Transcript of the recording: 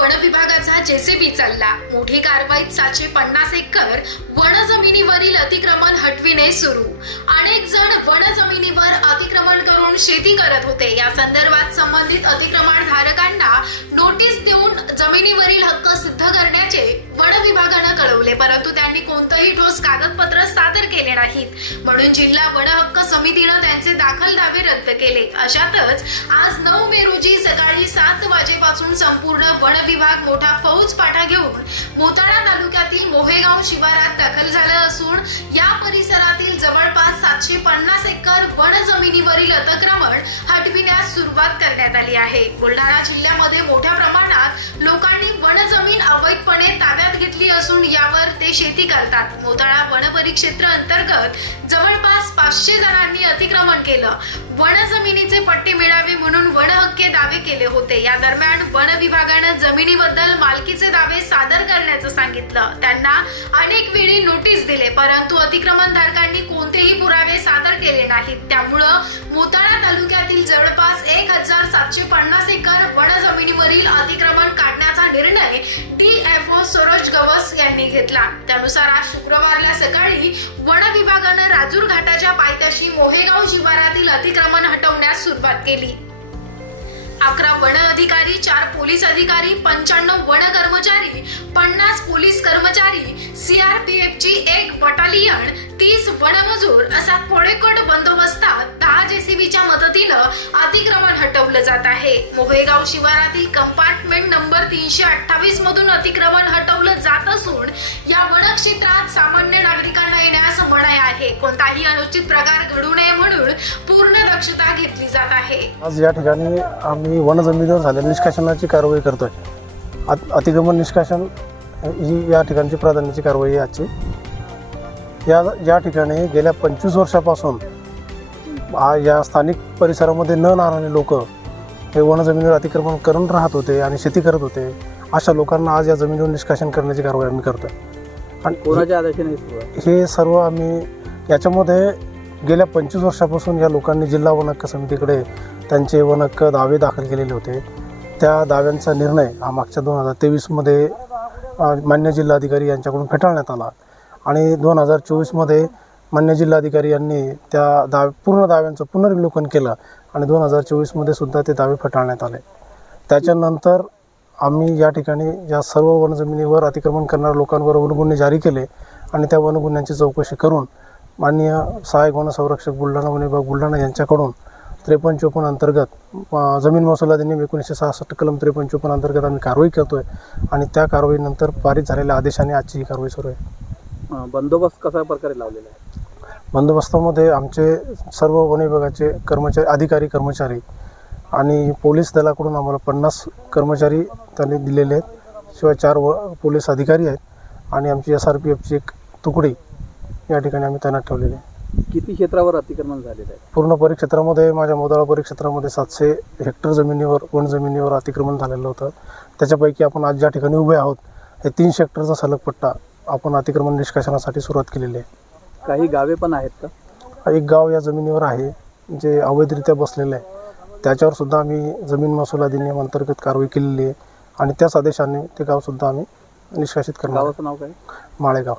One विभागाचा JCB चालला. मोठी कारवाईत सातशे पन्नास एकर वन जमिनीवरील अतिक्रमण हटविणे सुरू. अनेक जण वन जमिनीवर अतिक्रमण करून शेती करत होते. या संदर्भात संबंधित अतिक्रमण धारकांना नोटीस देऊन जमिनीवरील हक्क सिद्ध करण्याचे वन विभागानं कळवले. परंतु त्यांनी कोणतंही ठोस कागदपत्र सादर केले नाहीत. म्हणून जिल्हा वन हक्क समितीनं त्यांचे दाखल दावे रद्द केले. अशातच आज नऊ मे रोजी सकाळी सात वाजेपासून संपूर्ण वन विभाग मोठा फौज पाठा घेऊन मोताळा तालुक्यातील मोहेगाव शिवारात दाखल झालं असून या परिसरातील जवळपास सातशे पन्नास एकर वन जमिनीवरील अतिक्रमण हटविण्यास सुरुवात करण्यात आली आहे. बुलढाणा जिल्ह्यामध्ये मोठ्या प्रमाणात लोकांनी वन जमीन अवैधपणे ताब्यात घेतली असून यावर ते शेती करतात. मोताळा वन परिक्षेत्र अंतर्गत जवळपास पाचशे जणांनी अतिक्रमण केलं. वन जमिनीचे पट्टे मिळावे म्हणून वन दावे केले होते. या दरम्यान वन विभागानं जमिनीबद्दल मालकीचे दावे सादर करण्याचं सांगितलं. त्यांना अनेक वेळी नोटीस दिले परंतु अतिक्रमणधारकांनी कोणतेही पुरावे सादर केले नाहीत. त्यामुळं मोताळा तालुक्यातील जवळपास एक हजार सातशे पन्नास एकर वन जमिनीवरील अतिक्रमण काढण्याचा निर्णय डीएफओ सरोज गवस यांनी घेतला. त्यानुसार आज शुक्रवारला सकाळी वन विभागानं राजूर घाटाच्या पायथ्याशी मोहेगाव शिवारातील अतिक्रमण हटवण्यास सुरुवात केली. अकरा वन अधिकारी चार पोलीस अधिकारी पंच्याण्णव वन कर्मचारी पन्नास पोलीस कर्मचारी सीआरपीएफ ची एक बटालियन तीस वनमजूर असा कोडेकोट बंदोबस्तात दहा जेसीबीच्या मदतीनं अतिक्रमण हटवलं जात आहे. मोहेगाव शिवारातील कंपार्टमेंट नंबर तीनशे अठ्ठावीस मधून अतिक्रमण हटवलं जात असून या वनक्षेत्रात सामान्य नागरिकांना येण्यास मनाई आहे. कोणताही अनुचित प्रकार घडू नये म्हणून पूर्ण दक्षता घेतली जात आहे. आज या ठिकाणी आम्ही वनजमिनीवर झालेल्या निष्काशनाची कारवाई करतोय. अत अतिक्रमण निष्काशन ही या ठिकाणची प्राधान्याची कारवाई आहे आजची. या या ठिकाणी गेल्या पंचवीस वर्षापासून आ- या स्थानिक परिसरामध्ये न राहणारे लोक हे वनजमिनीवर अतिक्रमण करून राहत होते आणि शेती करत होते अशा लोकांना आज या जमिनीवर निष्काशन करण्याची कारवाई आम्ही करतोय. आणि कोणाच्या आदेशाने? हे सर्व आम्ही याच्यामध्ये गेल्या पंचवीस वर्षापासून या लोकांनी जिल्हा वन हक्क समितीकडे त्यांचे वन हक्क दावे दाखल केलेले होते. त्या दाव्यांचा निर्णय हा मागच्या दोन हजार तेवीसमध्ये मान्य जिल्हाधिकारी यांच्याकडून फेटाळण्यात आला. आणि दोन हजार चोवीसमध्ये मान्य जिल्हाधिकारी यांनी त्या दाव पूर्ण दाव्यांचं पुनर्विलोकन केलं आणि दोन हजार चोवीसमध्ये सुद्धा ते दावे फेटाळण्यात आले. त्याच्यानंतर आम्ही या ठिकाणी या सर्व वनजमिनीवर अतिक्रमण करणाऱ्या लोकांवर वनगुन्हे जारी केले आणि त्या वनगुन्ह्यांची चौकशी करून माननीय सहाय्यक वनसंरक्षक बुलढाणा वन विभाग बुलढाणा यांच्याकडून त्रेपन्न चोपन्न अंतर्गत जमीन महसूल अधिनियम एकोणीसशे सहासष्ट कलम त्रेपन्न चोपन्न अंतर्गत आम्ही कारवाई करतो आहे आणि त्या कारवाईनंतर पारित झालेल्या आदेशाने आजची ही कारवाई सुरू आहे. बंदोबस्त कशा प्रकारे लावलेला आहे? बंदोबस्तामध्ये आमचे सर्व वन विभागाचे कर्मचारी अधिकारी कर्मचारी आणि पोलीस दलाकडून आम्हाला पन्नास कर्मचारी त्यांनी दिलेले आहेत. शिवाय चार व पोलीस अधिकारी आहेत आणि आमची एस आर पी एफची एक तुकडी या ठिकाणी आम्ही तैनात ठेवलेली आहे. किती क्षेत्रावर अतिक्रमण झालेलं आहे? पूर्ण परिक्षेत्रामध्ये माझ्या मोदाळा परिक्षेत्रामध्ये सातशे हेक्टर जमिनीवर वन जमिनीवर अतिक्रमण झालेलं होतं. त्याच्यापैकी आपण आज ज्या ठिकाणी उभे आहोत हे तीनशे हेक्टरचा सलग पट्टा आपण अतिक्रमण निष्काशनासाठी सुरुवात केलेली आहे. काही गावे पण आहेत का? एक गाव या जमिनीवर आहे जे अवैधरित्या बसलेलं आहे. त्याच्यावर सुद्धा आम्ही जमीन महसूल अधिनियम अंतर्गत कारवाई केलेली आहे आणि त्याच आदेशाने ते गावसुद्धा आम्ही निष्कासित करणार. गावाचं नाव काय? माळेगाव.